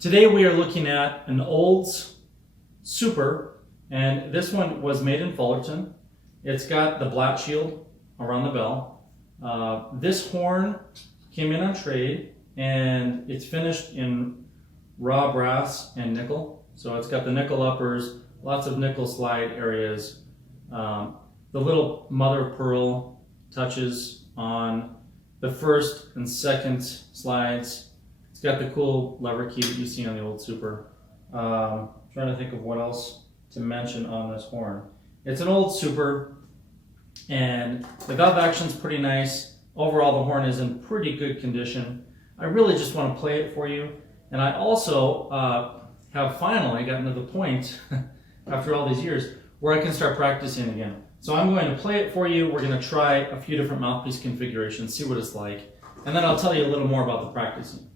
Today we are looking at an Olds Super, and this one was made in Fullerton. It's got the black shield around the bell. This horn came in on trade, and it's finished in raw brass and nickel. So it's got the nickel uppers, lots of nickel slide areas. The little mother of pearl touches on the first and second slides. It's got the cool lever key that you see on the Old Super. Trying to think of what else to mention on this horn. It's an Old Super, and the valve action's pretty nice. Overall, the horn is in pretty good condition. I really just want to play it for you. And I also have finally gotten to the point, after all these years, where I can start practicing again. So I'm going to play it for you. We're going to try a few different mouthpiece configurations, see what it's like, and then I'll tell you a little more about the practicing.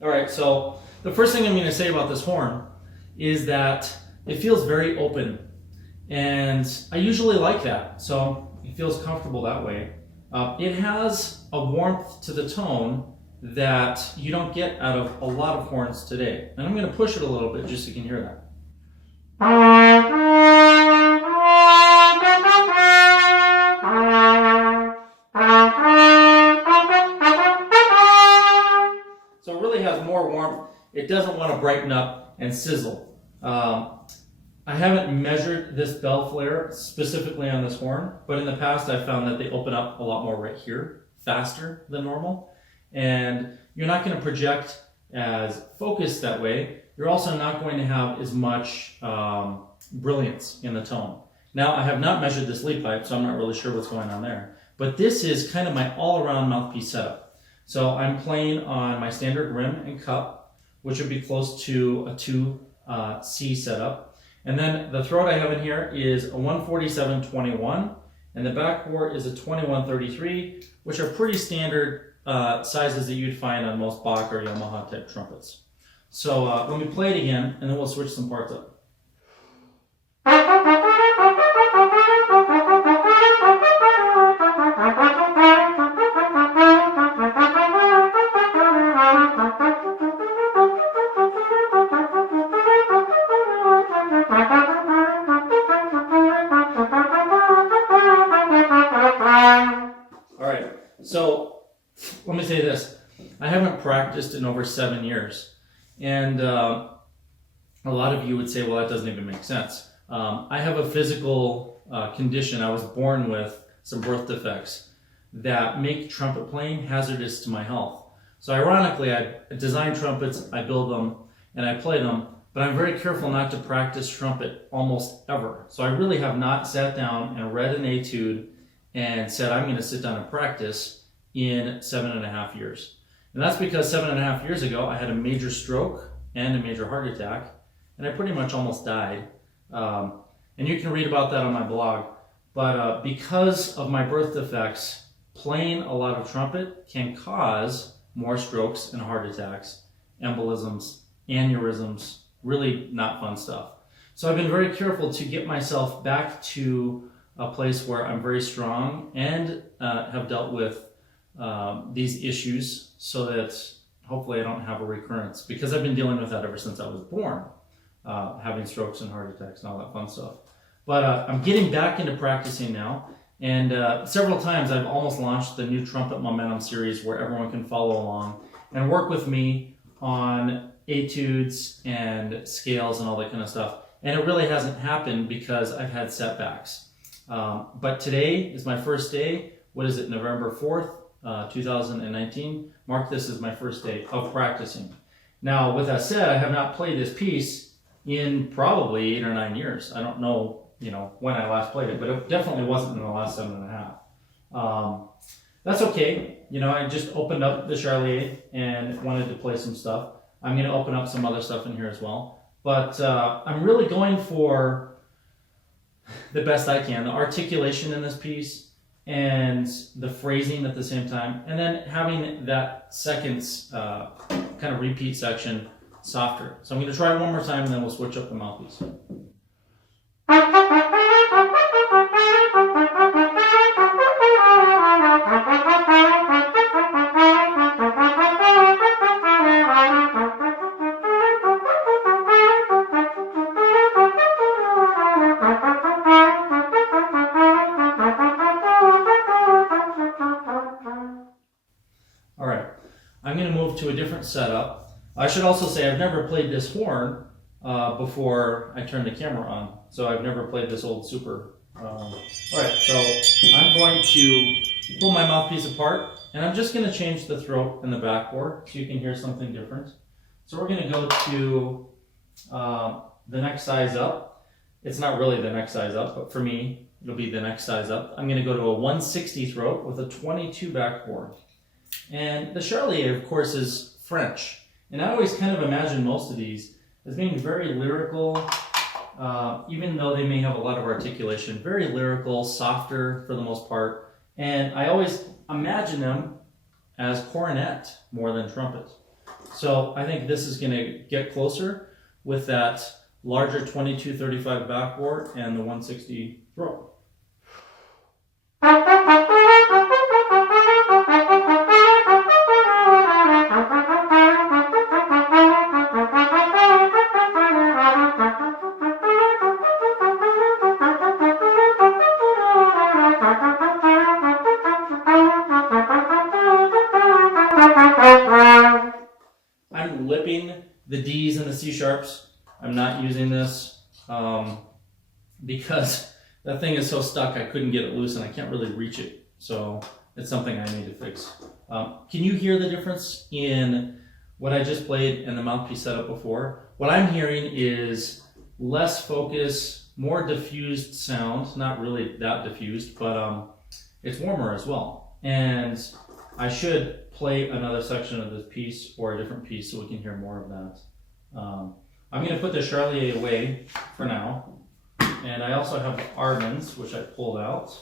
All right, so the first thing I'm going to say about this horn is that it feels very open, and I usually like that, so it feels comfortable that way. It has a warmth to the tone that you don't get out of a lot of horns today, and I'm going to push it a little bit just so you can hear that. So it really has more warmth. It doesn't want to brighten up and sizzle. I haven't measured this bell flare specifically on this horn, but in the past I've found that they open up a lot more right here, faster than normal. And you're not going to project as focused that way. You're also not going to have as much brilliance in the tone. Now, I have not measured this lead pipe, so I'm not really sure what's going on there. But this is kind of my all-around mouthpiece setup. So I'm playing on my standard rim and cup, which would be close to a 2C setup. And then the throat I have in here is a 147-21, and the back bore is a 21-33, which are pretty standard sizes that you'd find on most Bach or Yamaha type trumpets. So let me play it again, and then we'll switch some parts up. So let me say this, I haven't practiced in over 7 years, and a lot of you would say, well, that doesn't even make sense. I have a physical condition. I was born with some birth defects that make trumpet playing hazardous to my health. So ironically, I design trumpets, I build them, and I play them, but I'm very careful not to practice trumpet almost ever. So I really have not sat down and read an etude and said, I'm going to sit down and practice in 7.5 years. And that's because 7.5 years ago, I had a major stroke and a major heart attack, and I pretty much almost died. And you can read about that on my blog. But because of my birth defects, playing a lot of trumpet can cause more strokes and heart attacks, embolisms, aneurysms, really not fun stuff. So I've been very careful to get myself back to a place where I'm very strong and have dealt with these issues so that hopefully I don't have a recurrence, because I've been dealing with that ever since I was born, having strokes and heart attacks and all that fun stuff. But I'm getting back into practicing now, and several times I've almost launched the new Trumpet Momentum series where everyone can follow along and work with me on etudes and scales and all that kind of stuff. And it really hasn't happened because I've had setbacks. But today is my first day. What is it, November 4th? 2019. Mark this as my first day of practicing. Now, with that said, I have not played this piece in probably 8 or 9 years. I don't know, when I last played it, but it definitely wasn't in the last 7.5. That's okay. I just opened up the Charlier and wanted to play some stuff. I'm going to open up some other stuff in here as well. But I'm really going for the best I can. The articulation in this piece and the phrasing at the same time, and then having that second kind of repeat section softer. So I'm going to try it one more time, and then we'll switch up the mouthpiece. All right, I'm going to move to a different setup. I should also say I've never played this horn before I turned the camera on, so I've never played this old super. All right, so I'm going to pull my mouthpiece apart, and I'm just going to change the throat and the backbore so you can hear something different. So we're going to go to the next size up. It's not really the next size up, but for me, it'll be the next size up. I'm going to go to a 160 throat with a 22 backbore. And the Charlier, of course, is French. And I always kind of imagine most of these as being very lyrical, even though they may have a lot of articulation, very lyrical, softer for the most part. And I always imagine them as cornet more than trumpet. So I think this is going to get closer with that larger 22-35 backbore and the 160 throat. I'm lipping the D's and the C sharps. I'm not using this because that thing is so stuck I couldn't get it loose and I can't really reach it. So it's something I need to fix. Can you hear the difference in what I just played and the mouthpiece setup before? What I'm hearing is less focus, more diffused sound. Not really that diffused, but it's warmer as well. And I should play another section of this piece or a different piece so we can hear more of that. I'm going to put the Charlier away for now. And I also have the Argons, which I pulled out.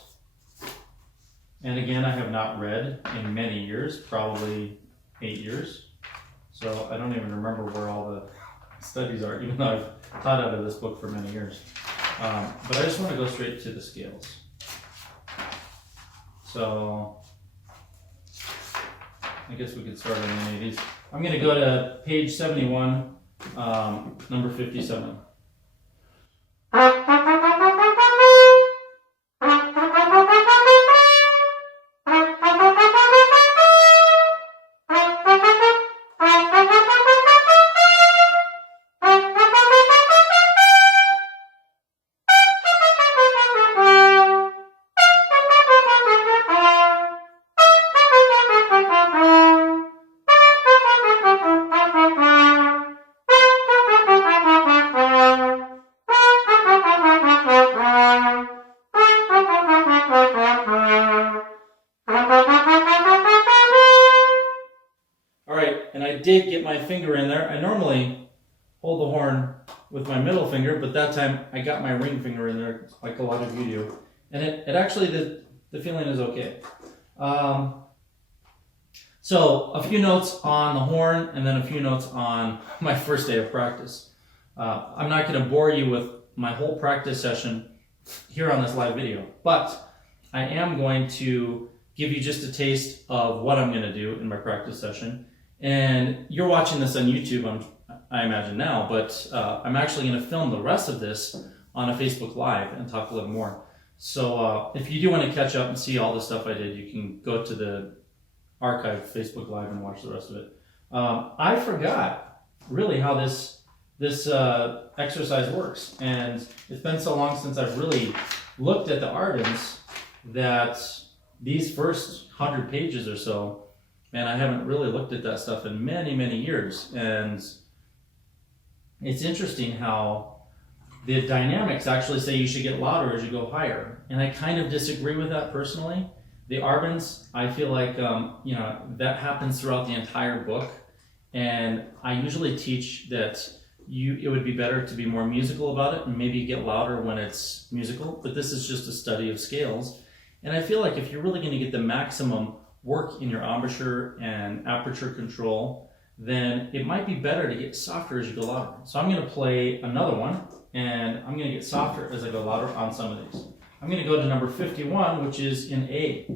And again, I have not read in many years, probably 8 years. So I don't even remember where all the studies are, even though I've taught out of this book for many years. But I just want to go straight to the scales. So I guess we could start on any of these. I'm going to go to page 71, number 57. Did get my finger in there. I normally hold the horn with my middle finger, but that time I got my ring finger in there like a lot of you do. And it actually, the feeling is okay. So a few notes on the horn and then a few notes on my first day of practice. I'm not going to bore you with my whole practice session here on this live video, but I am going to give you just a taste of what I'm going to do in my practice session. And you're watching this on YouTube, I imagine now, but I'm actually going to film the rest of this on a Facebook Live and talk a little more. So if you do want to catch up and see all the stuff I did, you can go to the archived Facebook Live and watch the rest of it. I forgot really how this exercise works, and it's been so long since I've really looked at the Argons that these first 100 pages or so, man, I haven't really looked at that stuff in many, many years. And it's interesting how the dynamics actually say you should get louder as you go higher. And I kind of disagree with that personally. The Argons, I feel like, that happens throughout the entire book. And I usually teach that it would be better to be more musical about it and maybe get louder when it's musical. But this is just a study of scales. And I feel like if you're really going to get the maximum work in your embouchure and aperture control, then it might be better to get softer as you go louder. So I'm going to play another one, and I'm going to get softer as I go louder on some of these. I'm going to go to number 51, which is in A.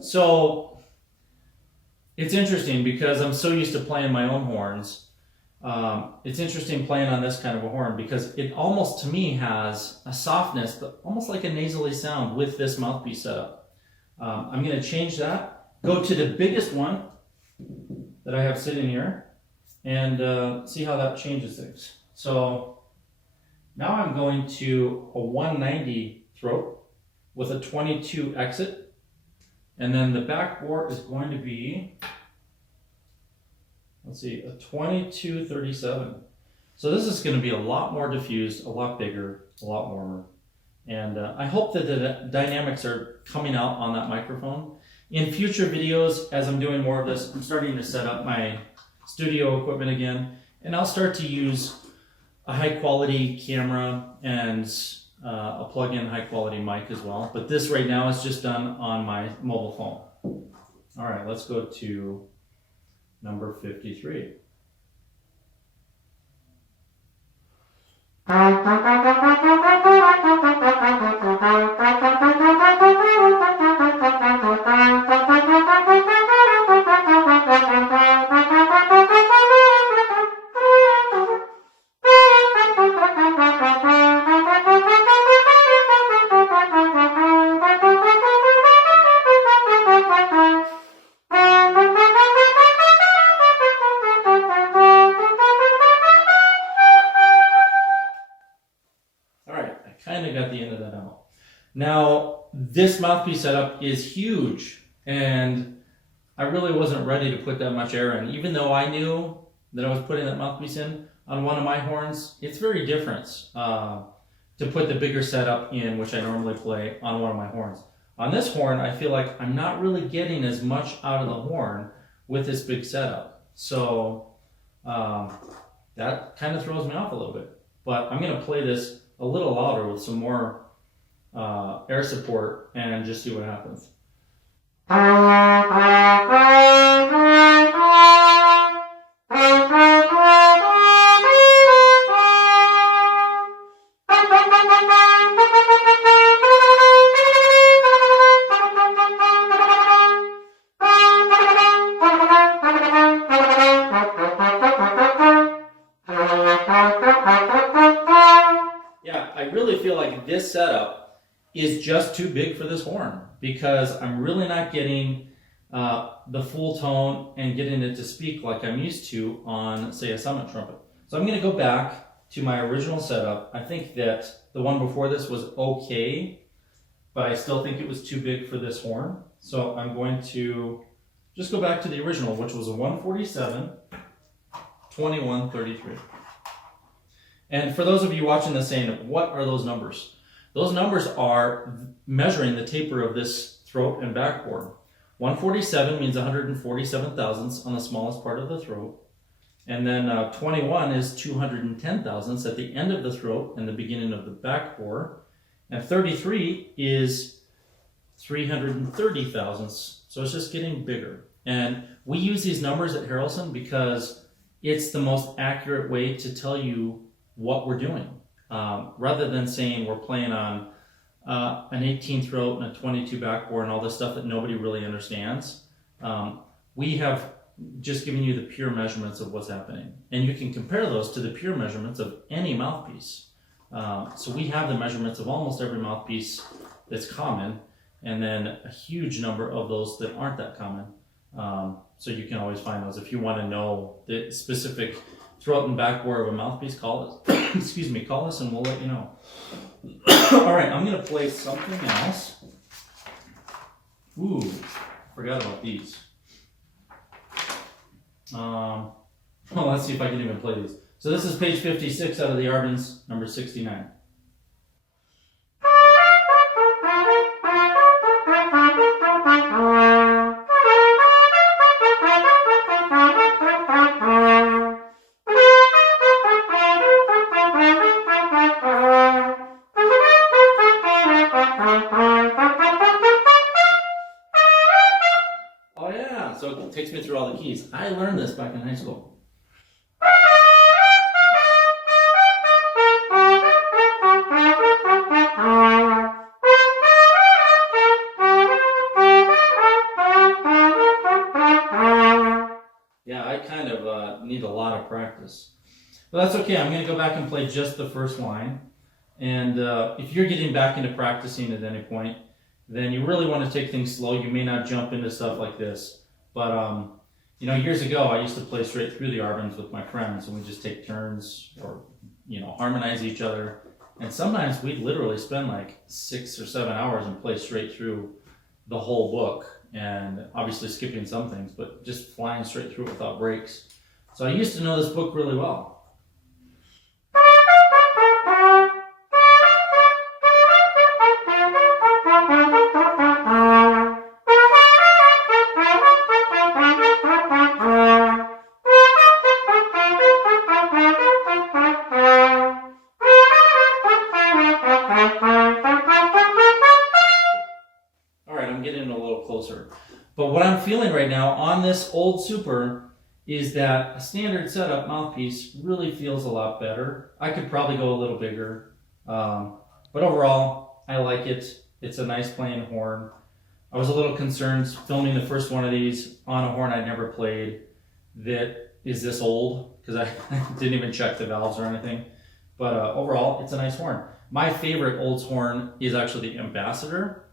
So it's interesting because I'm so used to playing my own horns. It's interesting playing on this kind of a horn because it almost to me has a softness, but almost like a nasally sound with this mouthpiece setup. I'm going to change that, go to the biggest one that I have sitting here, and see how that changes things. So now I'm going to a 190 throat with a 22 exit. And then the backbore is going to be, let's see, a 2237. So this is going to be a lot more diffused, a lot bigger, a lot warmer. And I hope that the dynamics are coming out on that microphone. In future videos, as I'm doing more of this, I'm starting to set up my studio equipment again. And I'll start to use a high quality camera and a plug-in high quality mic as well. But this right now is just done on my mobile phone. All right, let's go to number 53. Kind of got the end of that out. Now, this mouthpiece setup is huge, and I really wasn't ready to put that much air in. Even though I knew that I was putting that mouthpiece in on one of my horns, it's very different to put the bigger setup in, which I normally play on one of my horns. On this horn, I feel like I'm not really getting as much out of the horn with this big setup. So that kind of throws me off a little bit. But I'm going to play this a little louder with some more air support and just see what happens. Feel like this setup is just too big for this horn because I'm really not getting the full tone and getting it to speak like I'm used to on, say, a summit trumpet. So I'm going to go back to my original setup. I think that the one before this was okay, but I still think it was too big for this horn. So I'm going to just go back to the original, which was a 147, 2133. And for those of you watching this saying, what are those numbers? Those numbers are measuring the taper of this throat and backbore. 147 means 147 thousandths on the smallest part of the throat. And then 21 is 210 thousandths at the end of the throat and the beginning of the backbore. And 33 is 330 thousandths. So it's just getting bigger. And we use these numbers at Harrelson because it's the most accurate way to tell you what we're doing, rather than saying we're playing on an 18 throat and a 22 backbore and all this stuff that nobody really understands. We have just giving you the pure measurements of what's happening. And you can compare those to the pure measurements of any mouthpiece. So we have the measurements of almost every mouthpiece that's common, and then a huge number of those that aren't that common. So you can always find those. If you want to know the specific throat and back bore of a mouthpiece, call us. Excuse me, call us and we'll let you know. All right, I'm going to play something else. Ooh, forgot about these. Well, let's see if I can even play these. So this is page 56 out of the Arvins, number 69. Oh yeah, so it takes me through all the keys. I learned this back in high school. Yeah, I kind of need a lot of practice. But that's okay, I'm going to go back and play just the first line. And if you're getting back into practicing at any point, then you really want to take things slow. You may not jump into stuff like this. But, you know, years ago, I used to play straight through the Arvins with my friends, and we just take turns or, you know, harmonize each other. And sometimes we'd literally spend like 6 or 7 hours and play straight through the whole book. And obviously skipping some things, but just flying straight through it without breaks. So I used to know this book really well. But what I'm feeling right now on this old Super is that a standard setup mouthpiece really feels a lot better. I could probably go a little bigger, but overall, I like it. It's a nice playing horn. I was a little concerned filming the first one of these on a horn I'd never played that is this old, because I didn't even check the valves or anything. But overall, it's a nice horn. My favorite Olds horn is actually the Ambassador.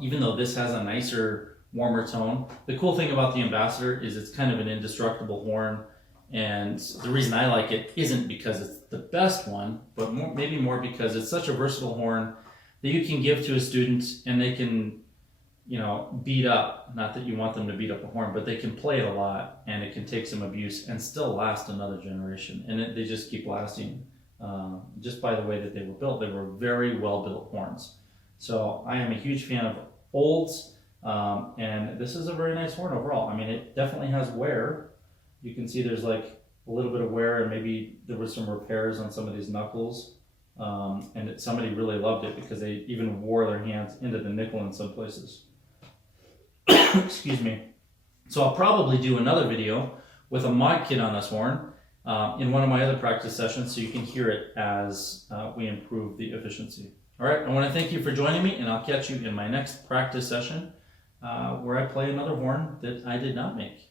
Even though this has a nicer, warmer tone. The cool thing about the Ambassador is it's kind of an indestructible horn, and the reason I like it isn't because it's the best one, but maybe more because it's such a versatile horn that you can give to a student and they can, you know, beat up. Not that you want them to beat up a horn, but they can play it a lot, and it can take some abuse and still last another generation, and they just keep lasting just by the way that they were built. They were very well built horns. So I am a huge fan of Olds, and this is a very nice horn overall. I mean, it definitely has wear. You can see there's like a little bit of wear, and maybe there was some repairs on some of these knuckles, and somebody really loved it because they even wore their hands into the nickel in some places. Excuse me. So I'll probably do another video with a mod kit on this horn in one of my other practice sessions, so you can hear it as we improve the efficiency. All right, I want to thank you for joining me, and I'll catch you in my next practice session where I play another horn that I did not make.